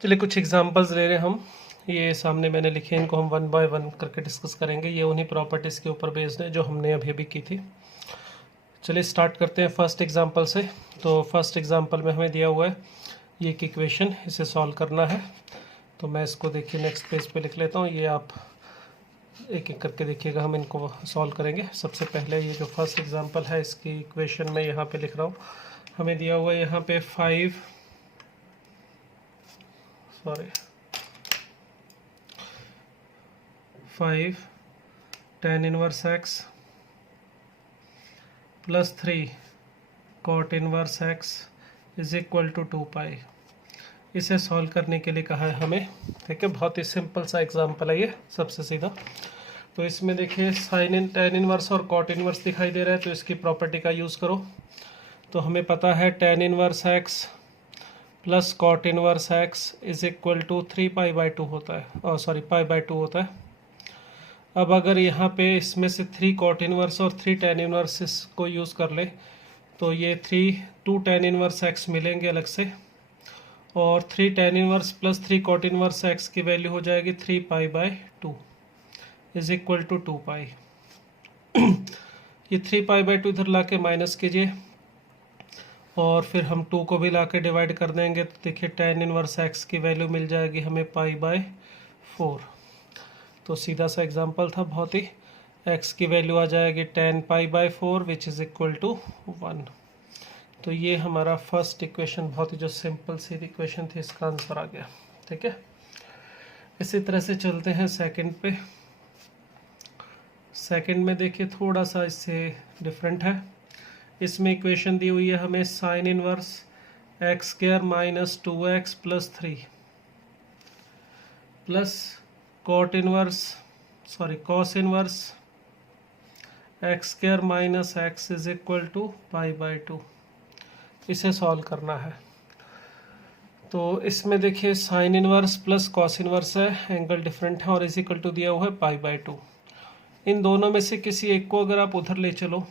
चलिए कुछ एग्जांपल्स ले रहे हैं हम। ये सामने मैंने लिखे हैं, इनको हम वन बाय वन करके डिस्कस करेंगे। ये उन्हीं प्रॉपर्टीज़ के ऊपर बेस्ड है जो हमने अभी अभी की थी। चलिए स्टार्ट करते हैं फर्स्ट एग्जांपल से। तो फर्स्ट एग्जांपल में हमें दिया हुआ है ये एक इक्वेशन, इसे सॉल्व करना है। तो मैं इसको देखिए नेक्स्ट पेज पे लिख लेता हूँ, ये आप एक एक करके देखिएगा, हम इनको सॉल्व करेंगे। सबसे पहले ये जो फर्स्ट एग्जांपल है इसकी इक्वेशन मैं यहाँ पे लिख रहा हूँ। हमें दिया हुआ है यहाँ पे 5 tan inverse x plus 3 cot inverse x is equal to 2 pi. इसे सॉल्व करने के लिए कहा है हमें। ठीक है, बहुत ही सिंपल सा एग्जांपल है ये, सबसे सीधा। तो इसमें देखिए tan इनवर्स और cot इनवर्स दिखाई दे रहा है, तो इसकी प्रॉपर्टी का यूज़ करो। तो हमें पता है tan inverse x plus cot inverse x is equal to 3 pi by 2 होता है, पाई बाई 2 होता है। अब अगर यहाँ पे इसमें से 3 cot इनवर्स और 3 tan इनवर्स को यूज़ कर ले तो ये 2 tan इनवर्स x मिलेंगे अलग से, और 3 tan inverse plus 3 cot inverse x की वैल्यू हो जाएगी 3 pi by 2 is equal to 2 pi. ये 3 पाई बाई 2 इधर ला के माइनस कीजिए, और फिर हम 2 को भी ला के डिवाइड कर देंगे। तो देखिए tan इनवर्स x की वैल्यू मिल जाएगी हमें पाई बाई 4। तो सीधा सा एग्जांपल था बहुत ही। x की वैल्यू आ जाएगी tan pi by 4 which is equal to 1। तो ये हमारा फर्स्ट इक्वेशन, बहुत ही जो सिंपल सी इक्वेशन थी, इसका आंसर आ गया। ठीक है, इसी तरह से चलते हैं सेकंड पे। सेकंड में देखिए थोड़ा सा इससे डिफरेंट है। इसमें इक्वेशन दी हुई है हमें sine inverse x square minus 2x plus 3 plus cos inverse x square minus x is equal to pi by 2। इसे सॉल्व करना है। तो इसमें देखिए sine inverse plus cos inverse है, एंगल डिफरेंट है, और इज इक्वल टू दिया हुआ है पाई बाई 2। इन दोनों में से किसी एक को अगर आप उधर ले चलो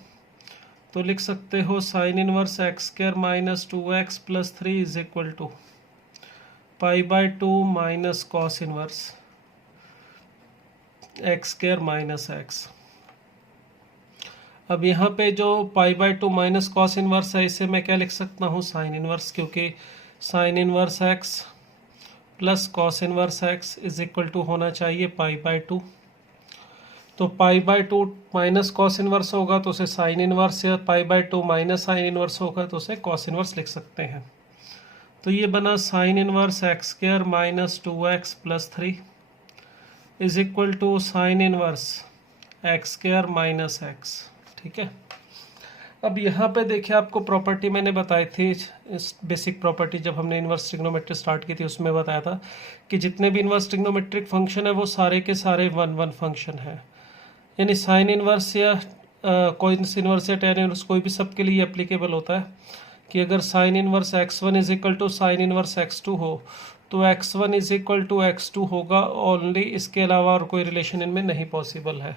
तो लिख सकते हो sine inverse x square minus 2x plus 3 is equal to pi by 2 minus cos inverse x square minus x. अब यहाँ पे जो pi by 2 minus cos inverse है, इसे मैं क्या लिख सकता हूँ, साइन इनवर्स, क्योंकि sine inverse x plus cos inverse x is equal to होना चाहिए पाई बाई 2। तो pi by 2 minus cos inverse होगा तो उसे साइन इनवर्स, या पाई बाई 2 माइनस साइन इनवर्स होगा तो उसे कॉस इनवर्स लिख सकते हैं। तो ये बना sine inverse x square minus 2x plus 3 is equal to sine inverse x square minus x. ठीक है, अब यहाँ पे देखिए आपको प्रॉपर्टी मैंने बताई थी, इस बेसिक प्रॉपर्टी जब हमने इनवर्स ट्रिग्नोमेट्री स्टार्ट की थी उसमें बताया था कि जितने भी इनवर्स ट्रिग्नोमेट्रिक फंक्शन है वो सारे के सारे 1 फंक्शन है। यानी साइन इनवर्स या कोस इनवर्स या टेन इनवर्स कोई भी सबके लिए एप्लीकेबल होता है कि अगर sine inverse x1 is equal to sine inverse x2 हो तो x1 is equal to x2 होगा ओनली, इसके अलावा और कोई रिलेशन इनमें नहीं पॉसिबल है।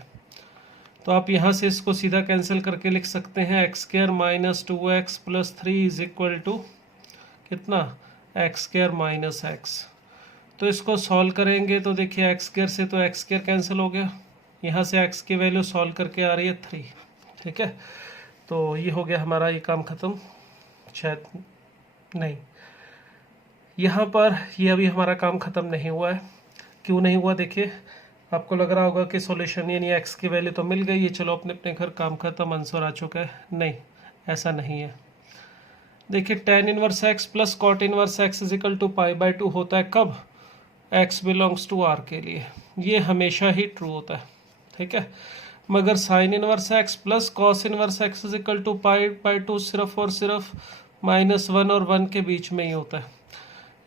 तो आप यहाँ से इसको सीधा कैंसिल करके लिख सकते हैं x square minus 2x plus 3 is equal to कितना, एक्स स्क्वायर माइनस एक्स। तो इसको सॉल्व करेंगे तो देखिए एक्स स्क्वायर से तो एक्स स्क्वायर कैंसिल हो गया, यहाँ से x की वैल्यू सॉल्व करके आ रही है 3। ठीक है, तो ये हो गया हमारा ये काम ख़त्म। शायद नहीं, यहाँ पर ये अभी हमारा काम ख़त्म नहीं हुआ है। क्यों नहीं हुआ, देखिए आपको लग रहा होगा कि सॉल्यूशन यानी x की वैल्यू तो मिल गई है, चलो अपने अपने घर काम ख़त्म, आंसर आ चुका है। नहीं, ऐसा नहीं है। देखिए tan inverse x plus cot inverse x is equal to pi by 2 होता है कब, x बिलोंग्स टू r के लिए, ये हमेशा ही ट्रू होता है। ठीक है, मगर sine inverse x plus cos inverse x is equal to pi by 2 सिर्फ और सिर्फ -1 और 1 के बीच में ही होता है।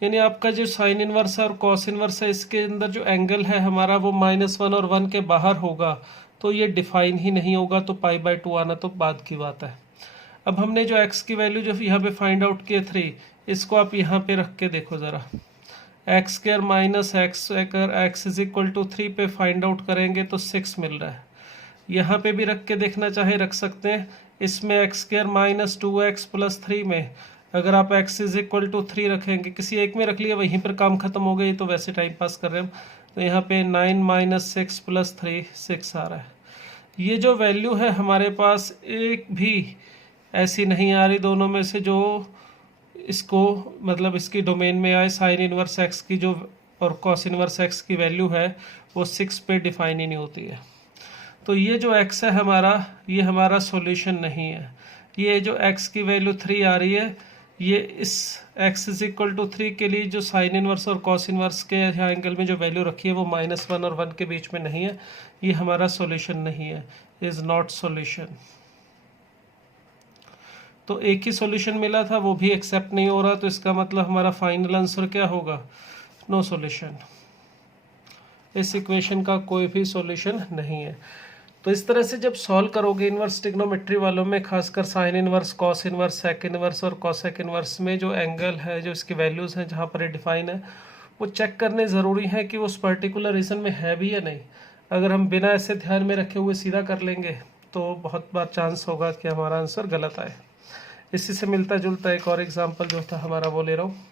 यानी आपका जो साइन इनवर्स है और कॉस इनवर्स है, इसके अंदर जो एंगल है हमारा वो -1 और 1 के बाहर होगा, तो ये डिफाइन ही नहीं होगा, तो पाई बाई 2 आना तो बाद की बात है। अब हमने जो x की वैल्यू जो यहाँ पे फाइंड आउट किए 3, इसको आप यहाँ पे रख के देखो ज़रा, एक्स स्क्वायर माइनस एक्स, अगर x इज इक्वल टू 3 पे फाइंड आउट करेंगे तो 6 मिल रहा है। यहाँ पे भी रख के देखना चाहे रख सकते हैं। इसमें x square minus 2x plus 3 में अगर आप x इज इक्वल टू 3 रखेंगे, किसी एक में रख लिया, वहीं पर काम खत्म हो गई, तो वैसे टाइम पास कर रहे हैं हम। तो यहाँ पे 9 माइनस 6 प्लस 3 6 आ रहा है। ये जो वैल्यू है हमारे पास एक भी ऐसी नहीं आ रही दोनों में से जो इसको मतलब इसकी डोमेन में आए। साइन इनवर्स एक्स की जो और कॉस इनवर्स एक्स की वैल्यू है वो 6 पे डिफाइन ही नहीं होती है। तो ये जो x है हमारा, ये हमारा सॉल्यूशन नहीं है। ये जो x की वैल्यू 3 आ रही है, ये इस x इज इक्वल टू 3 के लिए जो साइन इनवर्स और कॉस इनवर्स के एंगल में जो वैल्यू रखी है वो -1 और 1 के बीच में नहीं है। ये हमारा सॉल्यूशन नहीं है, इज नॉट सॉल्यूशन। तो एक ही सॉल्यूशन मिला था, वो भी एक्सेप्ट नहीं हो रहा, तो इसका मतलब हमारा फाइनल आंसर क्या होगा? No solution. इस इक्वेशन का कोई भी सॉल्यूशन नहीं है। तो इस तरह से जब सॉल्व करोगे इनवर्स ट्रिग्नोमेट्री वालों में, खासकर sine inverse, cos inverse, sec inverse और कॉसेक इनवर्स में, जो एंगल है, जो इसकी वैल्यूज़ हैं जहाँ पर ये डिफाइन है, वो चेक करने ज़रूरी है कि वो उस पर्टिकुलर रीजन में है भी या नहीं। अगर हम बिना ऐसे ध्यान में रखे हुए सीधा कर लेंगे तो बहुत बार चांस होगा कि हमारा आंसर गलत आए। इसी से मिलता जुलता एक और एग्जाम्पल जो था हमारा वो ले रहा हूँ।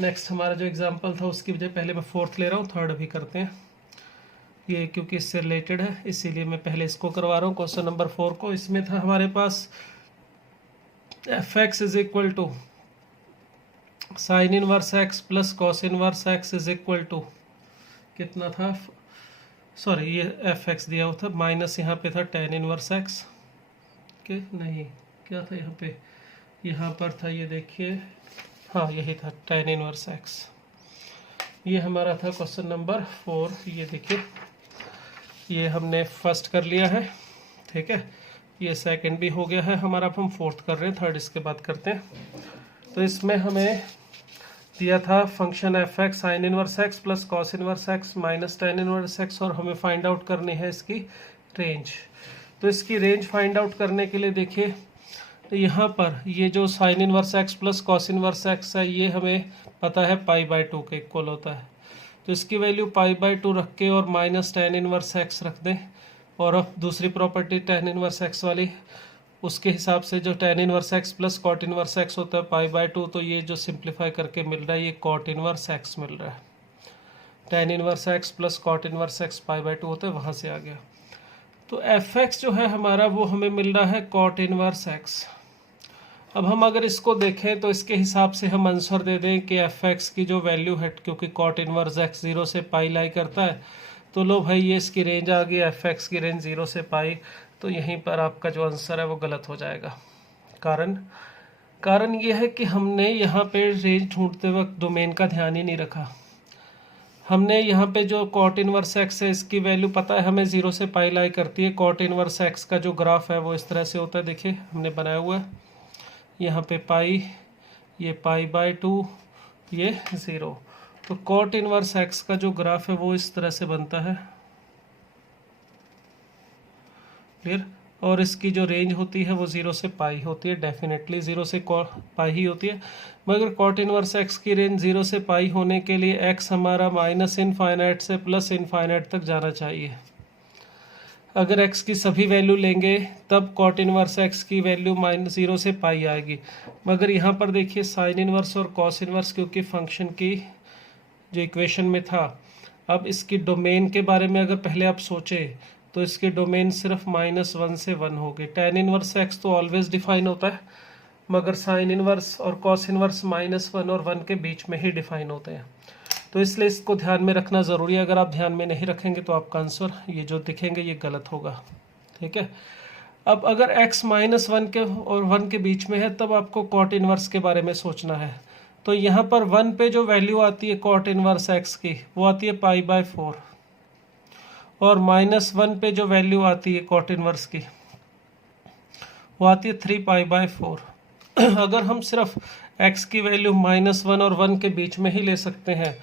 नेक्स्ट हमारा जो एग्जाम्पल था उसकी वजह पहले मैं 4th ले रहा हूँ, 3rd भी करते हैं ये, क्योंकि इससे रिलेटेड है इसीलिए मैं पहले इसको करवा रहा हूँ। क्वेश्चन नंबर 4 को, इसमें था हमारे पास fx is equal to sine inverse x plus cos inverse x is equal to कितना था, सॉरी ये fx दिया हुआ था, माइनस यहाँ पे था tan इनवर्स एक्स के, नहीं क्या था यहाँ पे, यहाँ पर था ये देखिए, हाँ यही था tan इनवर्स एक्स। ये हमारा था क्वेश्चन नंबर 4। ये देखिए ये हमने फर्स्ट कर लिया है, ठीक है, ये सेकंड भी हो गया है हमारा। अब हम 4th कर रहे हैं, 3rd इसके बाद करते हैं। तो इसमें हमें दिया था function F x sign inverse x plus cos inverse x minus tan inverse x, और हमें फाइंड आउट करनी है इसकी रेंज। तो इसकी रेंज फाइंड आउट करने के लिए देखिए यहाँ पर ये जो sign inverse x plus cos inverse x है, ये हमें पता है π/2 के इक्वल होता है। तो इसकी वैल्यू π/2 रख के और माइनस tan इनवर्स एक्स रख दें, और अब दूसरी प्रॉपर्टी tan इनवर्स एक्स वाली, उसके हिसाब से जो tan inverse x plus cot inverse x होता है π/2, तो ये जो सिंप्लीफाई करके मिल रहा है ये कॉट इनवर्स एक्स मिल रहा है। tan inverse x plus cot inverse x π/2 होता है, वहाँ से आ गया। तो एफ एक्स जो है हमारा वो हमें मिल रहा है कॉट इनवर्स एक्स। अब हम अगर इसको देखें तो इसके हिसाब से हम आंसर दे दें कि एफ एक्स की जो वैल्यू है, क्योंकि कॉट इनवर्स एक्स 0 से पाई लाई करता है, तो लो भाई ये इसकी रेंज आ गई, एफ एक्स की रेंज 0 से पाई। तो यहीं पर आपका जो आंसर है वो गलत हो जाएगा। कारण ये है कि हमने यहाँ पे रेंज ढूंढते वक्त डोमेन का ध्यान ही नहीं रखा। हमने यहाँ पे जो कॉट इनवर्स एक्स है इसकी वैल्यू पता है हमें 0 से पाई लाई करती है। कॉट इनवर्स एक्स का जो ग्राफ है वो इस तरह से होता है, देखिए हमने बनाया हुआ है, यहाँ पे पाई, ये π/2, ये 0। तो कॉट इनवर्स एक्स का जो ग्राफ है वो इस तरह से बनता है, क्लियर। और इसकी जो रेंज होती है वो 0 से पाई होती है, डेफिनेटली 0 से पाई ही होती है। मगर कॉट इनवर्स एक्स की रेंज 0 से पाई होने के लिए एक्स हमारा माइनस इनफाइनाइट से प्लस इनफाइनाइट तक जाना चाहिए। अगर x की सभी वैल्यू लेंगे तब कॉट इनवर्स x की वैल्यू -0 से पाई आएगी। मगर यहाँ पर देखिए साइन इनवर्स और कॉस इनवर्स क्योंकि फंक्शन की जो इक्वेशन में था, अब इसकी डोमेन के बारे में अगर पहले आप सोचें तो इसकी डोमेन सिर्फ -1 से 1 होगी। tan इनवर्स x तो ऑलवेज डिफाइन होता है, मगर साइन इनवर्स और कॉस इनवर्स -1 और 1 के बीच में ही डिफाइन होते हैं। तो इसलिए इसको ध्यान में रखना ज़रूरी है। अगर आप ध्यान में नहीं रखेंगे तो आपका आंसर ये जो दिखेंगे ये गलत होगा, ठीक है। अब अगर x -1 के और 1 के बीच में है तब आपको कॉट इनवर्स के बारे में सोचना है। तो यहाँ पर 1 पे जो वैल्यू आती है कॉट इनवर्स x की वो आती है π/4, और -1 पे जो वैल्यू आती है कॉट इनवर्स की वो आती है 3π/4। अगर हम सिर्फ x की वैल्यू -1 और 1 के बीच में ही ले सकते हैं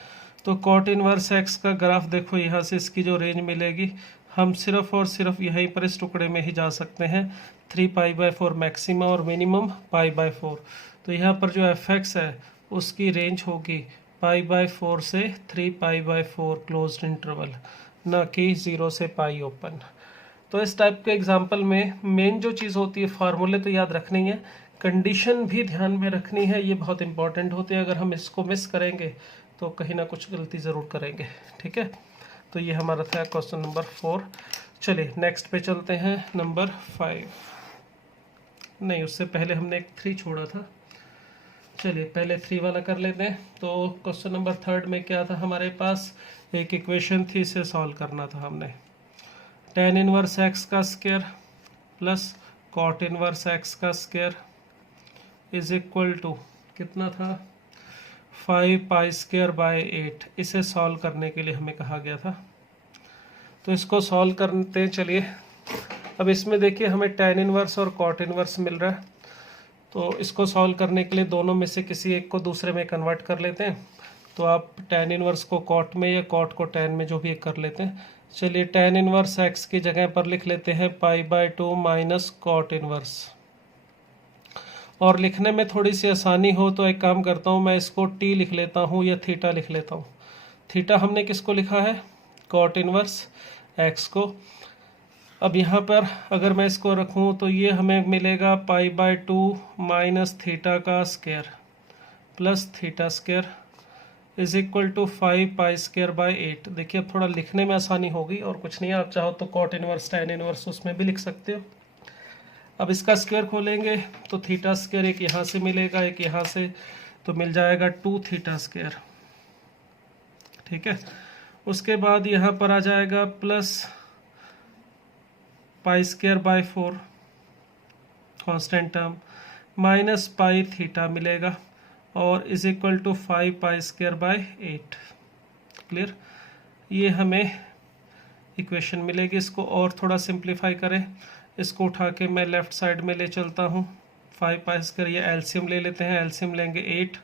तो कॉट इनवर्स x का ग्राफ देखो, यहाँ से इसकी जो रेंज मिलेगी हम सिर्फ और सिर्फ यहीं पर इस टुकड़े में ही जा सकते हैं, 3π/4 मैक्सिमम और मिनिमम π/4। तो यहाँ पर जो एफ एक्स है उसकी रेंज होगी π/4 से 3π/4 क्लोज्ड इंटरवल, ना कि 0 से पाई ओपन। तो इस टाइप के एग्जाम्पल में मेन जो चीज़ होती है, फार्मूले तो याद रखने ही है, कंडीशन भी ध्यान में रखनी है, ये बहुत इंपॉर्टेंट होते हैं। अगर हम इसको मिस करेंगे तो कहीं ना कुछ गलती ज़रूर करेंगे। ठीक है, तो ये हमारा था क्वेश्चन नंबर 4। चलिए नेक्स्ट पे चलते हैं, नंबर 5। नहीं, उससे पहले हमने एक 3 छोड़ा था। चलिए पहले 3 वाला कर लेते हैं। तो क्वेश्चन नंबर 3 में क्या था हमारे पास, एक इक्वेशन थी, इसे सॉल्व करना था हमने। tan इनवर्स एक्स का square plus cot inverse x का स्क्वायर इज इक्वल टू कितना था, 5 पाई स्क्वायर बाय 8। इसे सॉल्व करने के लिए हमें कहा गया था, तो इसको सॉल्व करते हैं। चलिए अब इसमें देखिए हमें tan इनवर्स और कॉट इनवर्स मिल रहा है, तो इसको सॉल्व करने के लिए दोनों में से किसी एक को दूसरे में कन्वर्ट कर लेते हैं। तो आप tan इनवर्स को कॉट में या कॉट को tan में, जो भी एक कर लेते हैं। चलिए tan इनवर्स x की जगह पर लिख लेते हैं π/2 माइनस कॉट इनवर्स। और लिखने में थोड़ी सी आसानी हो तो एक काम करता हूँ, मैं इसको t लिख लेता हूँ या थीटा लिख लेता हूँ। थीटा हमने किसको लिखा है, कॉट इनवर्स x को। अब यहाँ पर अगर मैं इसको रखूँ तो ये हमें मिलेगा π/2 माइनस थीटा का square plus theta square is equal to 5 pi square by 8। देखिए अब थोड़ा लिखने में आसानी होगी और कुछ नहीं, आप चाहो तो कॉट इनवर्स tan इनवर्स उसमें भी लिख सकते हो। अब इसका स्क्वायर खोलेंगे तो थीटा स्क्वायर एक यहाँ से मिलेगा, एक यहाँ से, तो मिल जाएगा 2 थीटा स्क्वायर। ठीक है, उसके बाद यहाँ पर आ जाएगा plus pi square by 4 constant term minus pi theta मिलेगा और is equal to 5 pi square by 8। Clear, ये हमें इक्वेशन मिलेगी। इसको और थोड़ा सिंप्लीफाई करें, इसको उठा के मैं लेफ्ट साइड में ले चलता हूँ। 5 पाई स्क्वायर, ये एलसीएम ले लेते हैं, एलसीएम लेंगे 8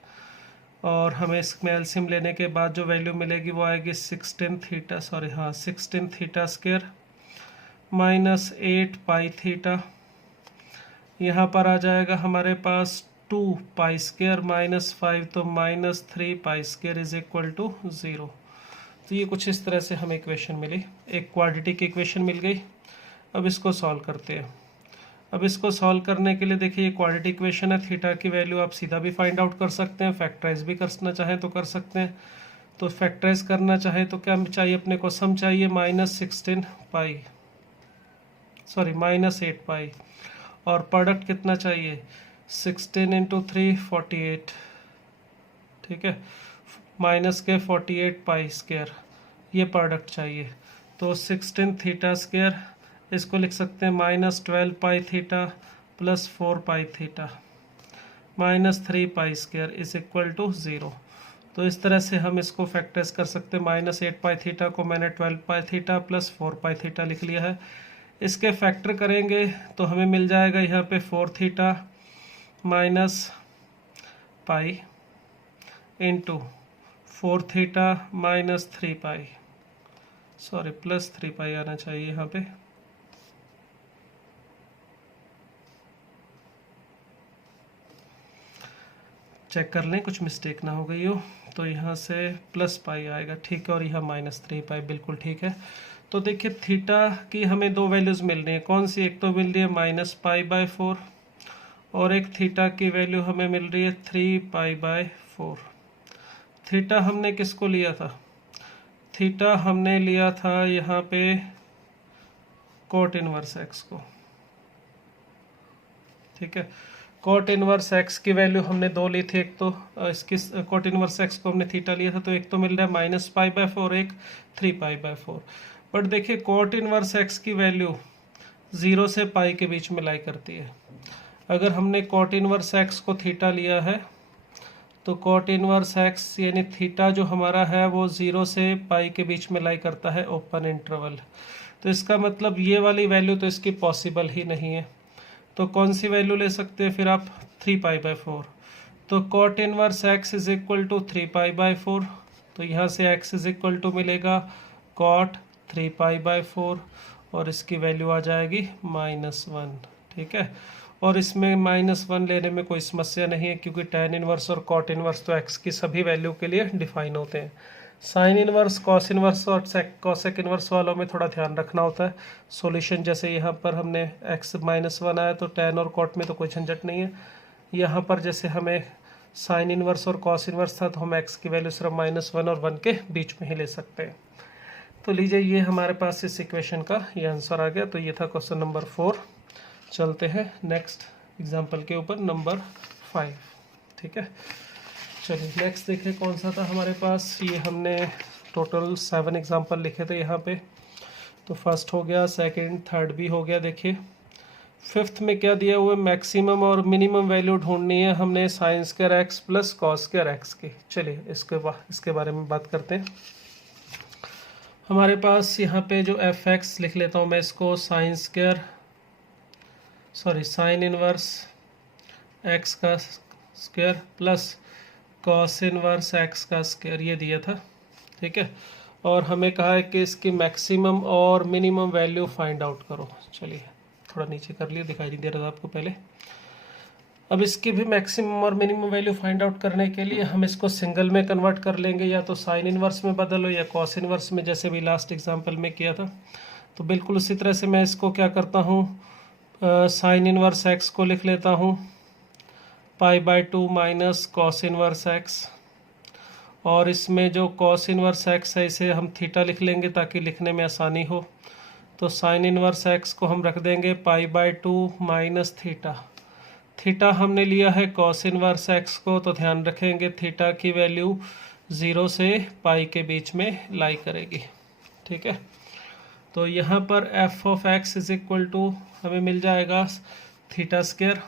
और हमें इसमें एलसीएम लेने के बाद जो वैल्यू मिलेगी वो आएगी 16 थीटा स्क्वायर माइनस 8 पाई थीटा। यहाँ पर आ जाएगा हमारे पास 2 पाई स्क्वायर माइनस 5, तो minus 3 pi square is equal to 0। तो ये कुछ इस तरह से हमें इक्वेशन मिली, एक क्वाड्रेटिक इक्वेशन मिल गई। अब इसको सॉल्व करते हैं। अब इसको सॉल्व करने के लिए देखिए ये क्वाड्रेटिक इक्वेशन है, थीटा की वैल्यू आप सीधा भी फाइंड आउट कर सकते हैं, फैक्टराइज भी करना चाहें तो कर सकते हैं। तो फैक्टराइज करना चाहें तो क्या चाहिए अपने को, सम चाहिए माइनस 8 पाई, और प्रोडक्ट कितना चाहिए 16 इंटू 3 48। ठीक है, माइनस के 48 पाई स्क्वायर, ये प्रोडक्ट चाहिए। तो 16 थीटा स्क्वायर, इसको लिख सकते हैं minus 12 pi theta plus 4 pi theta minus 3 pi square is equal to 0। तो इस तरह से हम इसको फैक्टराइज कर सकते हैं। माइनस 8 पाई थीटा को मैंने 12 pi theta plus 4 pi theta लिख लिया है। इसके फैक्टर करेंगे तो हमें मिल जाएगा यहाँ पे 4 theta minus pi into 4 theta minus 3 पाई, सॉरी प्लस 3 पाई आना चाहिए यहाँ पे। चेक कर लें कुछ मिस्टेक ना हो गई हो, तो यहाँ से प्लस पाई आएगा। ठीक है, और यहाँ माइनस 3 पाई, बिल्कुल ठीक है। तो देखिए थीटा की हमें दो वैल्यूज़ मिल रही हैं, कौन सी, एक तो मिल रही है माइनस पाई बाय 4 और एक थीटा की वैल्यू हमें मिल रही है 3 पाई बाय 4। थीटा हमने किसको लिया था, थीटा हमने लिया था यहाँ पे कॉट इनवर्स एक्स को। ठीक है, कॉट इनवर्स एक्स की वैल्यू हमने दो ली थी, एक तो इसकी कॉट इनवर्स एक्स को हमने थीटा लिया था, तो एक तो मिल रहा है माइनस पाई बाय 4, एक 3 पाई बाय 4। बट देखिए कॉट इनवर्स एक्स की वैल्यू 0 से पाई के बीच में लाई करती है। अगर हमने कॉट इनवर्स एक्स को थीटा लिया है तो कॉट इनवर्स एक्स यानी थीटा जो हमारा है वो 0 से पाई के बीच में लाई करता है, ओपन इंटरवल। तो इसका मतलब ये वाली वैल्यू तो इसकी पॉसिबल ही नहीं है। तो कौन सी वैल्यू ले सकते हैं फिर आप, 3 पाई बाय 4। तो cot inverse x is equal to 3 pi by 4, तो यहाँ से एक्स इज इक्वल टू मिलेगा कॉट 3 पाई बाय 4 और इसकी वैल्यू आ जाएगी -1। ठीक है, और इसमें -1 लेने में कोई समस्या नहीं है क्योंकि tan इनवर्स और कॉट इनवर्स तो x की सभी वैल्यू के लिए डिफाइन होते हैं। साइन इनवर्स, कॉस इनवर्स और कॉसेक इनवर्स वालों में थोड़ा ध्यान रखना होता है। सॉल्यूशन जैसे यहाँ पर हमने x -1 आया तो tan और कॉट में तो कोई झंझट नहीं है। यहाँ पर जैसे हमें साइन इनवर्स और कॉस इनवर्स था तो हम एक्स की वैल्यू सिर्फ -1 और 1 के बीच में ही ले सकते हैं। तो लीजिए ये हमारे पास इस इक्वेशन का ये आंसर आ गया। तो ये था क्वेश्चन नंबर 4। चलते हैं नेक्स्ट एग्जाम्पल के ऊपर, नंबर 5। ठीक है, चलिए नेक्स्ट देखें कौन सा था हमारे पास। ये हमने टोटल 7 एग्जाम्पल लिखे थे यहाँ पे। तो फर्स्ट हो गया, सेकंड, थर्ड भी हो गया। देखिए फिफ्थ में क्या दिया हुआ है, मैक्सिमम और मिनिमम वैल्यू ढूंढनी है हमने sine square x plus cos square x की। चलिए इसके बारे में बात करते हैं। हमारे पास यहाँ पे जो एफ एक्स लिख लेता हूँ मैं इसको, साइन इनवर्स एक्स का square plus cos inverse x का स्क्वायर, ये दिया था। ठीक है, और हमें कहा है कि इसकी मैक्सिमम और मिनिमम वैल्यू फाइंड आउट करो। चलिए थोड़ा नीचे कर लिया, दिखाई नहीं दे रहा था आपको पहले। अब इसकी भी मैक्सिमम और मिनिमम वैल्यू फाइंड आउट करने के लिए हम इसको सिंगल में कन्वर्ट कर लेंगे, या तो साइन इनवर्स में बदलो या कॉस इनवर्स में, जैसे भी लास्ट एग्जांपल में किया था। तो बिल्कुल उसी तरह से मैं इसको क्या करता हूँ, साइन इनवर्स एक्स को लिख लेता हूँ π/2 माइनस कॉस इनवर्स एक्स, और इसमें जो कॉस इनवर्स एक्स है इसे हम थीटा लिख लेंगे ताकि लिखने में आसानी हो। तो साइन इनवर्स एक्स को हम रख देंगे π/2 माइनस थीटा। थीटा हमने लिया है कॉस इनवर्स एक्स को, तो ध्यान रखेंगे थीटा की वैल्यू 0 से पाई के बीच में लाई करेगी। ठीक है, तो यहाँ पर f of x is equal to हमें मिल जाएगा थीटा स्क्वायर,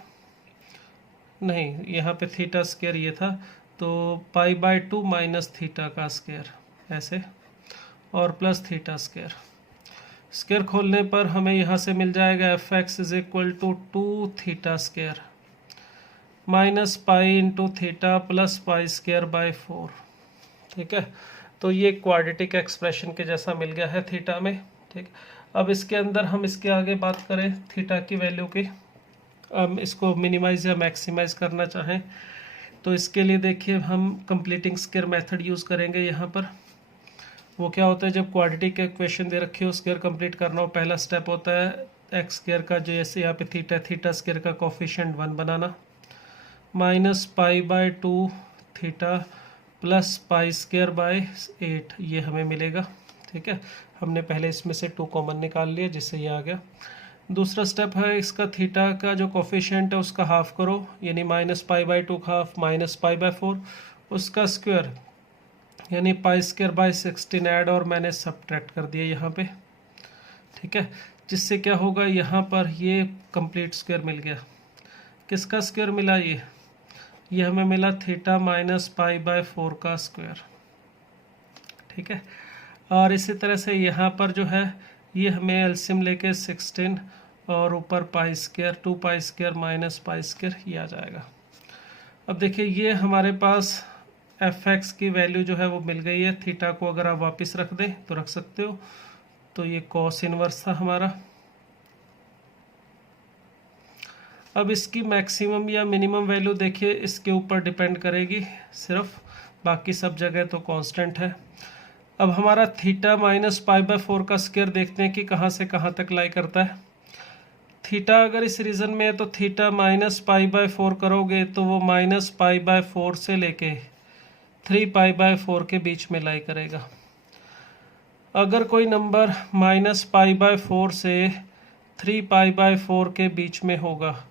नहीं यहाँ पे थीटा स्क्वायर ये था, तो π/2 माइनस थीटा का स्क्वायर ऐसे, और प्लस थीटा स्क्वायर। स्क्वायर खोलने पर हमें यहाँ से मिल जाएगा f x is equal to 2 theta square minus pi into theta plus pi square by 4। ठीक है, तो ये क्वाड्रेटिक एक्सप्रेशन के जैसा मिल गया है थीटा में। ठीक, अब इसके अंदर हम इसके आगे बात करें थीटा की वैल्यू की, हम इसको मिनिमाइज या मैक्सिमाइज करना चाहें तो इसके लिए देखिए हम कंप्लीटिंग स्क्वायर मेथड यूज़ करेंगे। यहाँ पर वो क्या होता है, जब क्वाड्रेटिक इक्वेशन दे रखी हो स्क्वायर कंप्लीट करना हो, पहला स्टेप होता है एक्स स्क्वायर का, जो जैसे यहाँ पे थीटा स्क्वायर का कोफिशिएंट 1 बनाना, minus π/2 theta plus pi square by 8, ये हमें मिलेगा। ठीक है, हमने पहले इसमें से 2 कॉमन निकाल लिया जिससे ये आ गया। दूसरा स्टेप है इसका थीटा का जो कोफिशिएंट है उसका हाफ करो, यानी माइनस π/2 का हाफ माइनस π/4, उसका स्क्वायर यानी पाई स्क्वायर बाय 16 ऐड और मैंने सब्ट्रैक्ट कर दिया यहाँ पे। ठीक है, जिससे क्या होगा, यहाँ पर ये कंप्लीट स्क्वायर मिल गया। किसका स्क्वायर मिला, ये हमें मिला थीटा माइनस π/4 का स्क्वायर। ठीक है, और इसी तरह से यहाँ पर जो है ये हमें एलसीएम लेके 16 और ऊपर pi square 2 pi square minus pi square ये आ जाएगा। अब देखिए ये हमारे पास एफ एक्स की वैल्यू जो है वो मिल गई है। थीटा को अगर आप वापस रख दें तो रख सकते हो, तो ये कॉस इनवर्स था हमारा। अब इसकी मैक्सिमम या मिनिमम वैल्यू देखिए इसके ऊपर डिपेंड करेगी सिर्फ, बाकी सब जगह तो कांस्टेंट है। अब हमारा थीटा माइनस π/4 का स्क्वायर देखते हैं कि कहाँ से कहाँ तक लाई करता है। थीटा अगर इस रीजन में है तो थीटा माइनस π/4 करोगे तो वो माइनस π/4 से लेके 3π/4 के बीच में लाई करेगा। अगर कोई नंबर माइनस π/4 से 3π/4 के बीच में होगा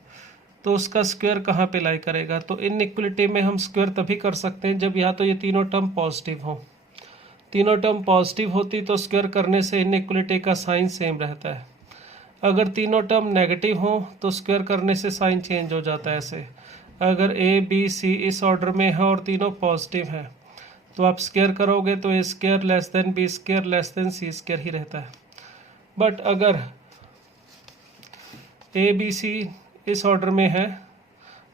तो उसका स्क्वायर कहाँ पे लाई करेगा। तो इनइक्वलिटी में हम स्क्वायर तभी कर सकते हैं जब या तो ये तीनों टर्म पॉजिटिव हो। तीनों टर्म पॉजिटिव होती तो स्क्वायर करने से इनइक्वलिटी का साइन सेम रहता है। अगर तीनों टर्म नेगेटिव हो तो स्क्वायर करने से साइन चेंज हो जाता है ऐसे। अगर ए बी सी इस ऑर्डर में है और तीनों पॉजिटिव हैं तो आप स्क्वायर करोगे तो a square less than b square less than c square ही रहता है। बट अगर ए बी सी इस ऑर्डर में है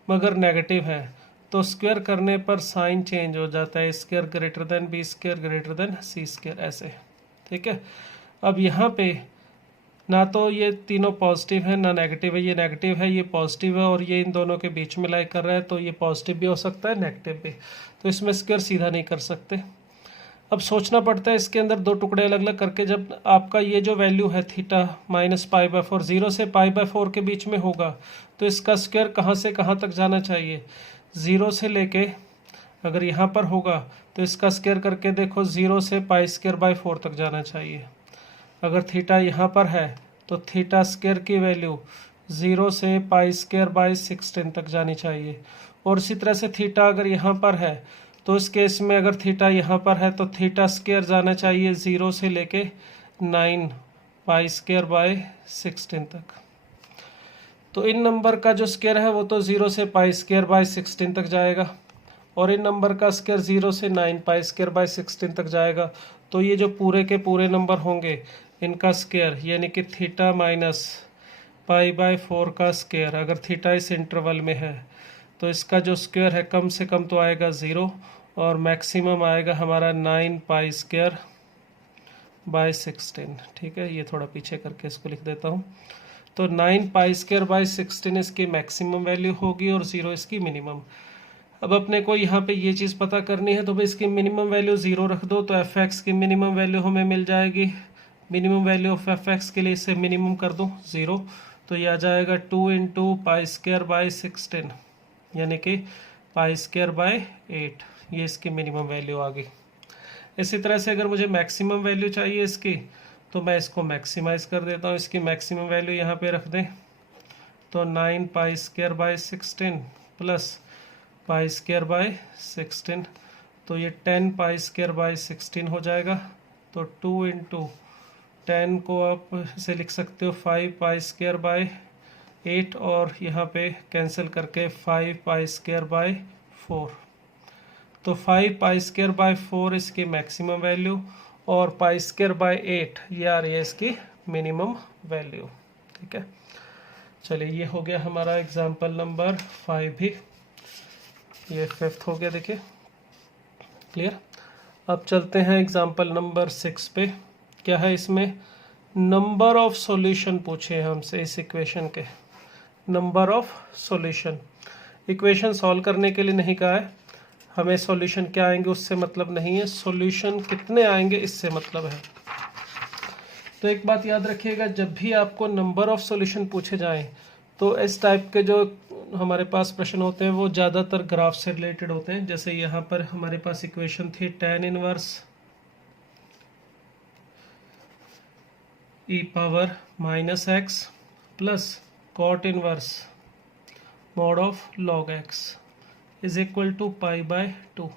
मगर नेगेटिव है तो स्क्वायर करने पर साइन चेंज हो जाता है, square greater than b square greater than c square ऐसे। ठीक है, अब यहाँ पे ना तो ये तीनों पॉजिटिव है ना नेगेटिव है, ये नेगेटिव है ये पॉजिटिव है और ये इन दोनों के बीच में लाई कर रहा है, तो ये पॉजिटिव भी हो सकता है नेगेटिव भी, तो इसमें स्क्वायर सीधा नहीं कर सकते। अब सोचना पड़ता है इसके अंदर दो टुकड़े अलग अलग करके, जब आपका ये जो वैल्यू है थीटा माइनस पाई बाय 4 0 से पाई बाय 4 के बीच में होगा, तो इसका स्क्वायर कहाँ से कहाँ तक जाना चाहिए, 0 से लेके, अगर यहाँ पर होगा तो इसका स्क्वायर करके देखो 0 से पाई स्क्वायर बाय 4 तक जाना चाहिए। अगर थीटा यहाँ पर है तो थीटा स्क्वायर की वैल्यू 0 से पाई स्क्वायर बाय 16 तक जानी चाहिए। और इसी तरह से थीटा अगर यहाँ पर है तो इस केस में अगर थीटा यहाँ पर है तो थीटा स्क्वायर जाना चाहिए 0 से लेके 9 पाई स्क्वायर बाय 16 तक। तो इन नंबर का जो स्क्वायर है वो तो 0 से पाई स्क्वायर बाय 16 तक जाएगा, और इन नंबर का स्क्वायर 0 से 9 पाई स्क्वायर बाय 16 तक जाएगा। तो ये जो पूरे के पूरे नंबर होंगे इनका स्क्वायर, यानी कि थीटा माइनस पाई बाय 4 का स्क्वायर, अगर थीटा इस इंटरवल में है तो इसका जो स्क्वायर है कम से कम तो आएगा 0 और मैक्सिमम आएगा हमारा 9 पाई स्क्वायर बाय 16। ठीक है, ये थोड़ा पीछे करके इसको लिख देता हूँ। तो 9 पाई स्क्वायर बाय 16 इसकी मैक्सिमम वैल्यू होगी और 0 इसकी मिनिमम। अब अपने को यहाँ पे ये चीज़ पता करनी है, तो भाई इसकी मिनिमम वैल्यू 0 रख दो, तो एफ एक्स की मिनिमम वैल्यू हमें मिल जाएगी। Minimum value of F x के लिए इसे मिनिमम कर दो 0, तो ये आ जाएगा 2 इंटू पाई स्क्वायर बाय 16, यानी कि पाई स्क्वायर बाय 8। ये इसकी मिनिमम वैल्यू आ गई। इसी तरह से अगर मुझे मैक्सिमम वैल्यू चाहिए इसकी, तो मैं इसको मैक्सिमाइज कर देता हूँ। इसकी मैक्सिमम वैल्यू यहाँ पे रख दें, तो 9 पाई square bye 16 plus pi square bye 16, तो ये 10 पाई स्क्वायर बाय 16 हो जाएगा। तो 2 इंटू 10 को आप इसे लिख सकते हो 5 पाई स्क्वायर बाय 8, और यहाँ पे कैंसिल करके 5 पाई स्क्वायर बाय 4। तो 5 पाई स्क्वायर बाय 4 इसकी मैक्सिमम वैल्यू, और पाई स्क्वायर बाय 8 ये आ रही है इसकी मिनिमम वैल्यू। ठीक है, चलिए ये हो गया हमारा एग्जाम्पल नंबर 5 भी, ये 5th हो गया। देखिए क्लियर। अब चलते हैं एग्जाम्पल नंबर 6 पे। क्या है इसमें, नंबर ऑफ सॉल्यूशन पूछे हमसे इस इक्वेशन के, number of solution. Equation solve करने के लिए नहीं कहा है, हमें सॉल्यूशन क्या आएंगे उससे मतलब नहीं है, सॉल्यूशन कितने आएंगे इससे मतलब है। तो एक बात याद रखिएगा, जब भी आपको नंबर ऑफ सॉल्यूशन पूछे जाएं तो इस टाइप के जो हमारे पास प्रश्न होते हैं वो ज़्यादातर ग्राफ से रिलेटेड होते हैं। जैसे यहाँ पर हमारे पास इक्वेशन थी tan inverse e power minus x plus cot inverse mod of log x is equal to pi by 2।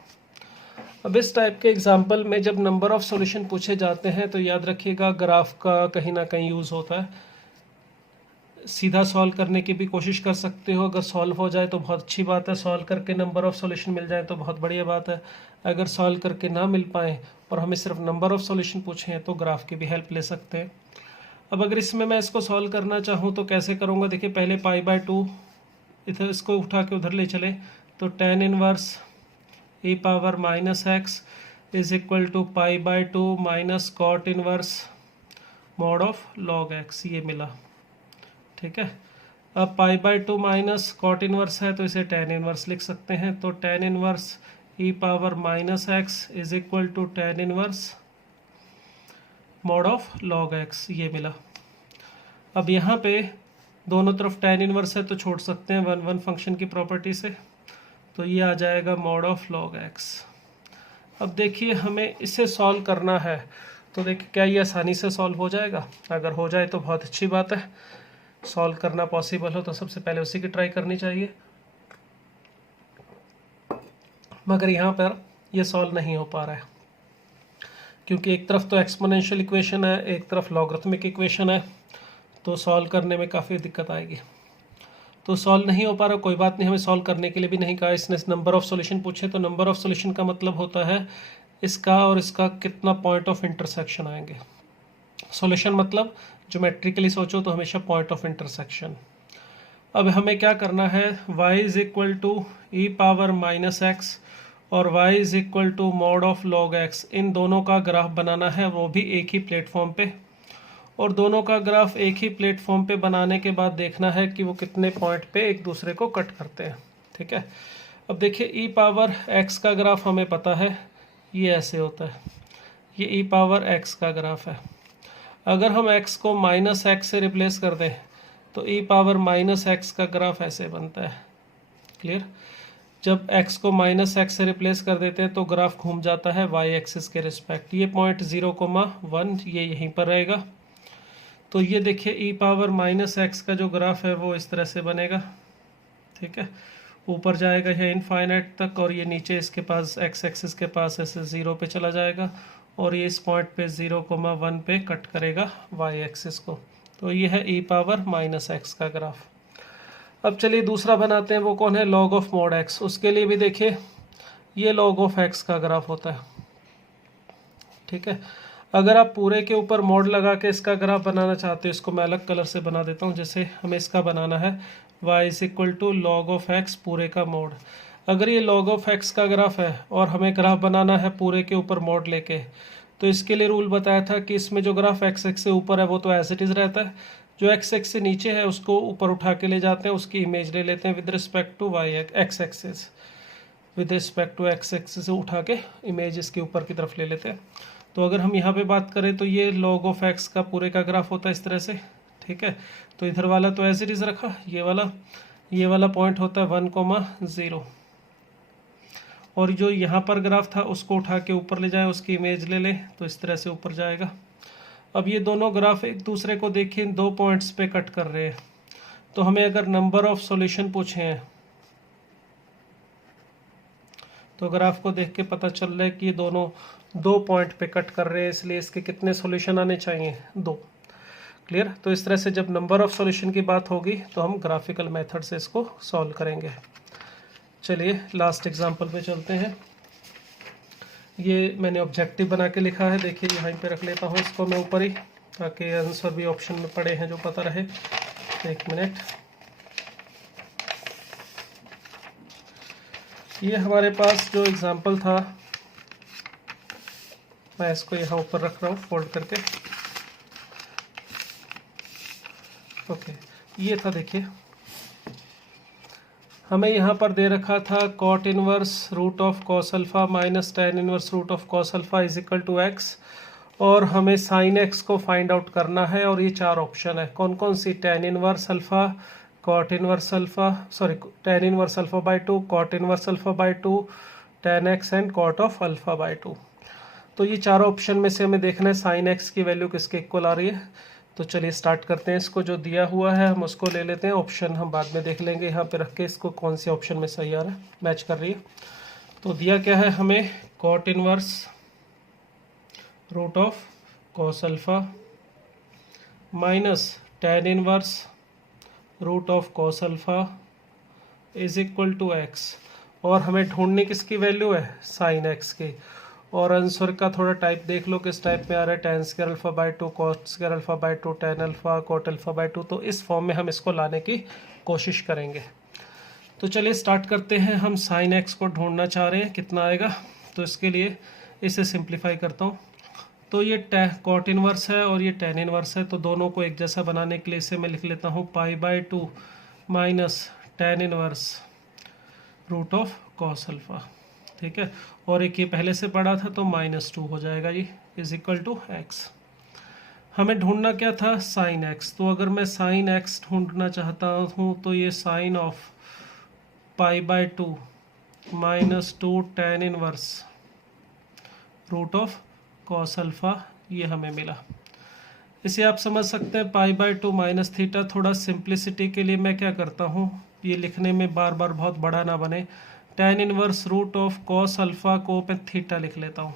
अब इस टाइप के एग्जाम्पल में जब नंबर ऑफ सॉल्यूशन पूछे जाते हैं तो याद रखिएगा ग्राफ का कहीं ना कहीं यूज़ होता है। सीधा सॉल्व करने की भी कोशिश कर सकते हो, अगर सॉल्व हो जाए तो बहुत अच्छी बात है, सॉल्व करके नंबर ऑफ सॉल्यूशन मिल जाए तो बहुत बढ़िया बात है। अगर सॉल्व करके ना मिल पाए और हमें सिर्फ नंबर ऑफ सॉल्यूशन पूछे हैं तो ग्राफ की भी हेल्प ले सकते हैं। अब अगर इसमें मैं इसको सॉल्व करना चाहूँ तो कैसे करूँगा, देखिए पहले पाई बाय 2 इधर इसको उठा के उधर ले चले, तो tan inverse e power minus x is equal to pi by 2 minus cot inverse mod of log x, ये मिला। ठीक है, अब pi by 2 minus cot inverse है तो इसे tan इनवर्स लिख सकते हैं, तो tan inverse e power minus x is equal to tan inverse mod of log x, ये मिला। अब यहाँ पे दोनों तरफ tan इनवर्स है तो छोड़ सकते हैं 1 फंक्शन की प्रॉपर्टी से, तो ये आ जाएगा मॉड ऑफ लॉग एक्स। अब देखिए हमें इसे सॉल्व करना है, तो देखिए क्या ये आसानी से सॉल्व हो जाएगा, अगर हो जाए तो बहुत अच्छी बात है। सॉल्व करना पॉसिबल हो तो सबसे पहले उसी की ट्राई करनी चाहिए, मगर यहाँ पर ये सॉल्व नहीं हो पा रहा है क्योंकि एक तरफ तो एक्सपोनेंशियल इक्वेशन है, एक तरफ लॉगरिथमिक इक्वेशन है, तो सॉल्व करने में काफ़ी दिक्कत आएगी। तो सॉल्व नहीं हो पा रहा, कोई बात नहीं, हमें सॉल्व करने के लिए भी नहीं कहा इसने नंबर ऑफ सॉल्यूशन पूछे। तो नंबर ऑफ सॉल्यूशन का मतलब होता है इसका और इसका कितना पॉइंट ऑफ इंटरसेक्शन आएंगे। सॉल्यूशन मतलब ज्योमेट्रिकली सोचो तो हमेशा पॉइंट ऑफ इंटरसेक्शन। अब हमें क्या करना है, y is equal to e power minus x और y is equal to mod of log x, इन दोनों का ग्राफ बनाना है, वो भी एक ही प्लेटफॉर्म पे। और दोनों का ग्राफ एक ही प्लेटफॉर्म पे बनाने के बाद देखना है कि वो कितने पॉइंट पे एक दूसरे को कट करते हैं। ठीक है, अब देखिए ई पावर एक्स का ग्राफ हमें पता है, ये ऐसे होता है, ये ई पावर एक्स का ग्राफ है। अगर हम एक्स को माइनस एक्स से रिप्लेस कर दें तो ई पावर माइनस एक्स का ग्राफ ऐसे बनता है। क्लियर? जब x को माइनस एक्स से रिप्लेस कर देते हैं तो ग्राफ घूम जाता है y एक्सिस के रिस्पेक्ट। ये पॉइंट 0,1 ये यहीं पर रहेगा। तो ये देखिए ई पावर माइनस एक्स का जो ग्राफ है वो इस तरह से बनेगा। ठीक है, ऊपर जाएगा यह इनफाइनाइट तक और ये नीचे इसके पास x एक्सिस के पास ऐसे 0 पे चला जाएगा और ये इस पॉइंट पे 0,1 पे कट करेगा y एक्सिस को। तो ये है ई पावर माइनस एक्स का ग्राफ। अब चलिए दूसरा बनाते हैं, वो कौन है? Log of mod x. उसके लिए भी देखिए ये लॉग ऑफ एक्स का ग्राफ होता है। ठीक है, अगर आप पूरे के ऊपर मॉड लगा के इसका ग्राफ बनाना चाहते हो, इसको मैं अलग कलर से बना देता हूँ। जैसे हमें इसका बनाना है y is equal to log of x पूरे का मॉड। अगर ये लॉग ऑफ एक्स का ग्राफ है और हमें ग्राफ बनाना है पूरे के ऊपर मॉड लेके, तो इसके लिए रूल बताया था कि इसमें जो ग्राफ एक्स एक्स से ऊपर है वो तो एज इट इज़ रहता है, जो एक्स एक्स से नीचे है उसको ऊपर उठा के ले जाते हैं, उसकी इमेज ले लेते हैं with respect to y x axis, with respect to x axis से उठा के इमेज इसके ऊपर की तरफ ले लेते हैं। तो अगर हम यहाँ पे बात करें तो ये लॉग ऑफ एक्स का पूरे का ग्राफ होता है इस तरह से। ठीक है, तो इधर वाला तो एज इट इज़ रखा, ये वाला पॉइंट होता है 1,0 और जो यहाँ पर ग्राफ था उसको उठा के ऊपर ले जाए, उसकी इमेज ले लें तो इस तरह से ऊपर जाएगा। अब ये दोनों ग्राफ एक दूसरे को देखिए इन 2 पॉइंट्स पे कट कर रहे हैं, तो हमें अगर नंबर ऑफ सॉल्यूशन पूछे हैं तो ग्राफ को देख के पता चल रहा है कि ये दोनों 2 पॉइंट पे कट कर रहे हैं, इसलिए इसके कितने सॉल्यूशन आने चाहिए? 2। क्लियर? तो इस तरह से जब नंबर ऑफ सॉल्यूशन की बात होगी तो हम ग्राफिकल मेथड से इसको सॉल्व करेंगे। चलिए लास्ट एग्जाम्पल पे चलते हैं। ये मैंने ऑब्जेक्टिव बना के लिखा है, देखिए यहाँ पे रख लेता हूँ इसको मैं ऊपर ही, ताकि आंसर भी ऑप्शन में पड़े हैं जो पता रहे। 1 मिनट। ये हमारे पास जो एग्जाम्पल था, मैं इसको यहाँ ऊपर रख रहा हूँ फोल्ड करके। ओके, ये था, देखिए हमें यहाँ पर दे रखा था cot inverse root of cos alpha minus tan inverse root of cos alpha is equal to x, और हमें साइन एक्स को फाइंड आउट करना है। और ये 4 ऑप्शन है, कौन कौन सी? Tan inverse alpha, cot inverse alpha, sorry tan inverse alpha by 2, cot inverse alpha by 2, tan x and cot of alpha by 2। तो ये 4 ऑप्शन में से हमें देखना है साइन एक्स की वैल्यू किसके इक्वल आ रही है। तो चलिए स्टार्ट करते हैं। इसको जो दिया हुआ है हम उसको ले लेते हैं, ऑप्शन हम बाद में देख लेंगे। यहाँ पे रख के इसको कौन से ऑप्शन में सही आ रहा है, मैच कर रही है। तो दिया क्या है हमें? Cot inverse root of cos alpha minus tan inverse root of cos alpha is equal to x, और हमें ढूंढनी किसकी वैल्यू है? साइन एक्स की। और आंसर का थोड़ा टाइप देख लो किस टाइप में आ रहा है, tan square alpha by 2, cot square alpha by 2, tan alpha cot alpha by 2। तो इस फॉर्म में हम इसको लाने की कोशिश करेंगे। तो चलिए स्टार्ट करते हैं। हम साइन एक्स को ढूंढना चाह रहे हैं, कितना आएगा? तो इसके लिए इसे सिंप्लीफाई करता हूँ। तो ये कॉट इनवर्स है और ये टेन इनवर्स है, तो दोनों को एक जैसा बनाने के लिए इसे मैं लिख लेता हूँ pi by 2 minus tan inverse root of cos alpha. ठीक है, और एक ये पहले से पढ़ा था तो -2 हो जाएगा ये, इज इक्वल टू एक्स। हमें ढूंढना क्या था? Sine x. तो अगर मैं साइन एक्स ढूंढना चाहता हूँ तो ये sine of pi by 2 -2 tan inverse root of cos alpha, ये हमें मिला। इसे आप समझ सकते हैं पाई बाई 2 माइनस थीटा। थोड़ा सिंप्लिसिटी के लिए मैं क्या करता हूँ, ये लिखने में बार बार बहुत बड़ा ना बने, tan inverse root of cos alpha को मैं थीटा लिख लेता हूँ,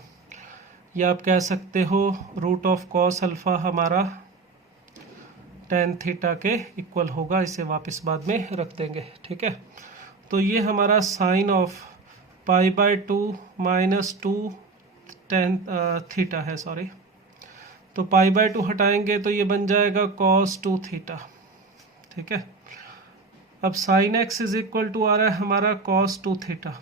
या आप कह सकते हो रूट ऑफ कॉस अल्फा हमारा टेन थीटा के इक्वल होगा। इसे वापस बाद में रख देंगे। ठीक है, तो ये हमारा sine of pi by 2 -2 tan theta है, सॉरी। तो पाई बाई 2 हटाएंगे तो ये बन जाएगा कॉस 2 थीटा। ठीक है, अब sine x is equal to आ रहा है हमारा कॉस 2 थीटा,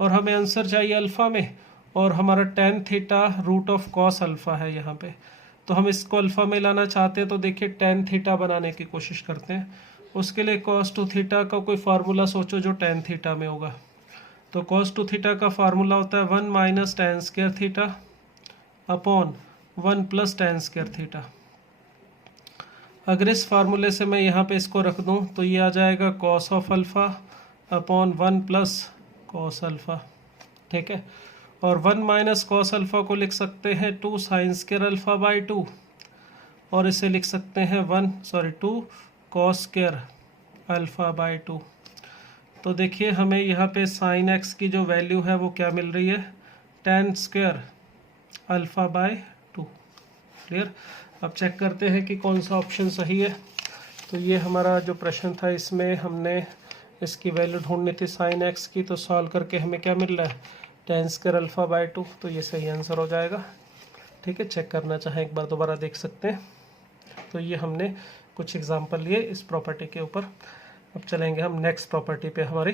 और हमें आंसर चाहिए अल्फ़ा में, और हमारा tan theta root of cos alpha है यहाँ पे। तो हम इसको अल्फ़ा में लाना चाहते हैं, तो देखिए टेन थीटा बनाने की कोशिश करते हैं। उसके लिए कॉस 2 थीटा का कोई फार्मूला सोचो जो टेन थीटा में होगा। तो कॉस 2 थीटा का फार्मूला होता है 1 minus ten square theta upon 1 plus ten square theta. अगर इस फार्मूले से मैं यहाँ पे इसको रख दूँ तो ये आ जाएगा cos of alpha upon 1 plus cos alpha, ठीक है। और 1 माइनस कॉस अल्फ़ा को लिख सकते हैं 2 साइन स्क्वायर अल्फ़ा बाई 2, और इसे लिख सकते हैं 2 कॉस स्क्वायर अल्फ़ा बाई 2। तो देखिए हमें यहाँ पे साइन एक्स की जो वैल्यू है वो क्या मिल रही है, tan square alpha by 2। Clear. अब चेक करते हैं कि कौन सा ऑप्शन सही है। तो ये हमारा जो प्रश्न था इसमें हमने इसकी वैल्यू ढूंढनी थी साइन एक्स की, तो सॉल्व करके हमें क्या मिल रहा है, tan स्क्वायर अल्फ़ा बाई 2, तो ये सही आंसर हो जाएगा। ठीक है, चेक करना चाहें एक बार दोबारा देख सकते हैं। तो ये हमने कुछ एग्जांपल लिए इस प्रॉपर्टी के ऊपर। अब चलेंगे हम नेक्स्ट प्रॉपर्टी पे हमारी।